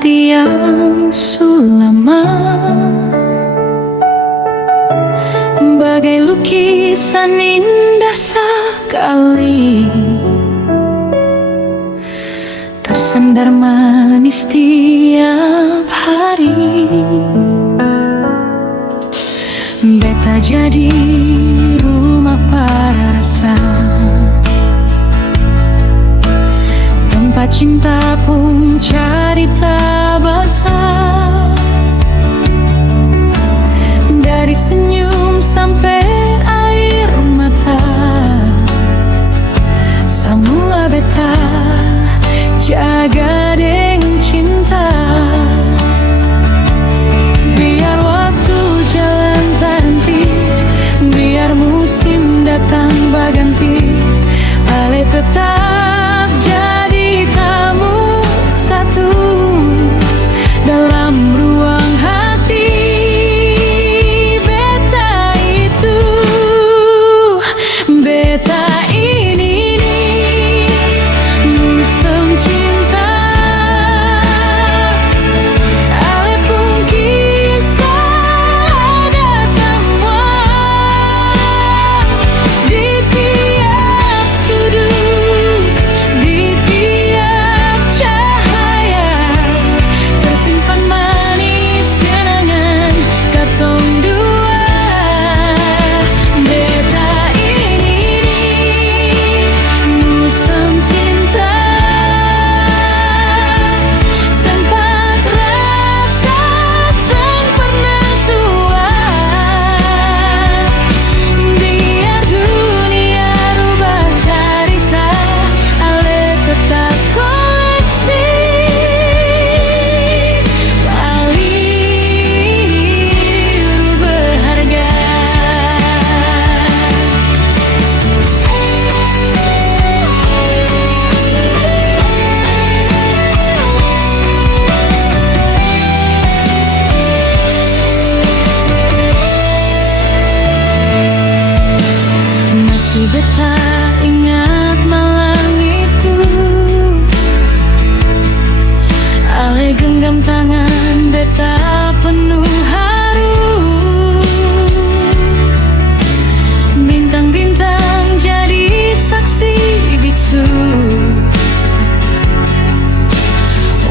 hati yang sulama, bagai lukisan indah sekali, tersendar manis tiap hari. Beta jadi rumah para rasa, tempat cinta pun cerita basah. Dari senyum sampai air mata, semua beta jaga dengan cinta. Biar waktu jalan terhenti, biar musim datang berganti, ale tetap jadi tamu satu dalam ruang hati beta itu. Beta ini musim cinta, ale pun kisah ada semua di tiap sudut, di tiap cahaya, tersimpan manis kenangan katong dua. Beta ini musim cinta, tempat rasa sang pernah tua. Biar dunia rubah cerita, ale tetap koleksi paling berharga. Masih beta ingat malam itu, ale genggam tangan beta penuh haru. Bintang-bintang jadi saksi bisu,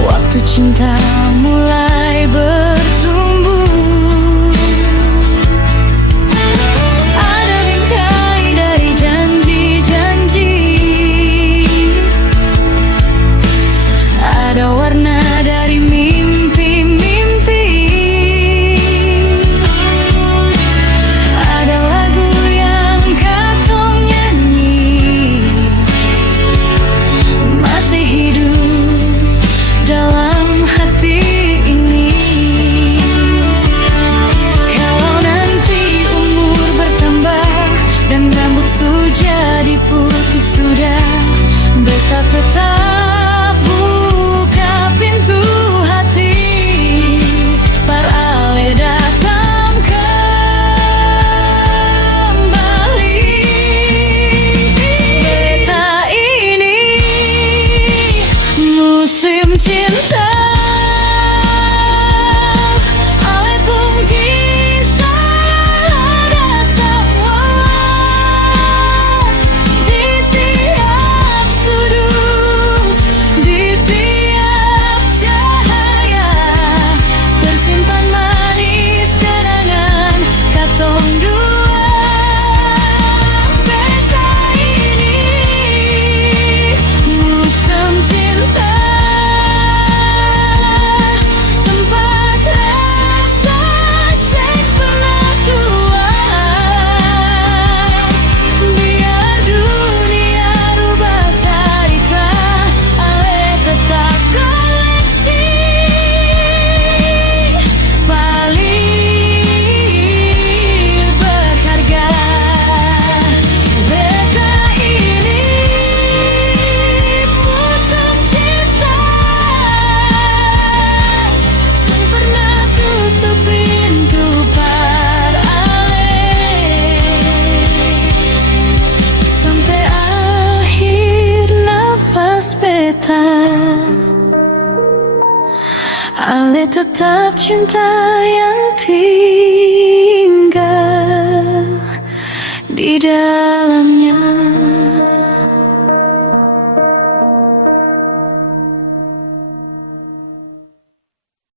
waktu cinta mulai bertumbuh. Ada bingkai dari janji-janji, ada warna dari mimpi-mimpi, ada lagu yang katong nyanyi, masih hidup dalam hati ini. Kalau nanti umur bertambah dan rambut jadi putih sudah, beta tetap buka pintu hati, par ale datang kembali. Beta ini musim cinta, ale pun kisah ada semua di tiap sudut, di tiap cahaya, tersimpan manis kenangan katong dua. Beta ini musim cinta, tempat rasa sang pernah tua. Biar dunia rubah cerita, ale tetap koleksi paling berharga. Beta ini musim cinta, sang pernah tutup pintu par ale sampai akhir nafas beta. Ale tetap cinta yang tinggal di dalam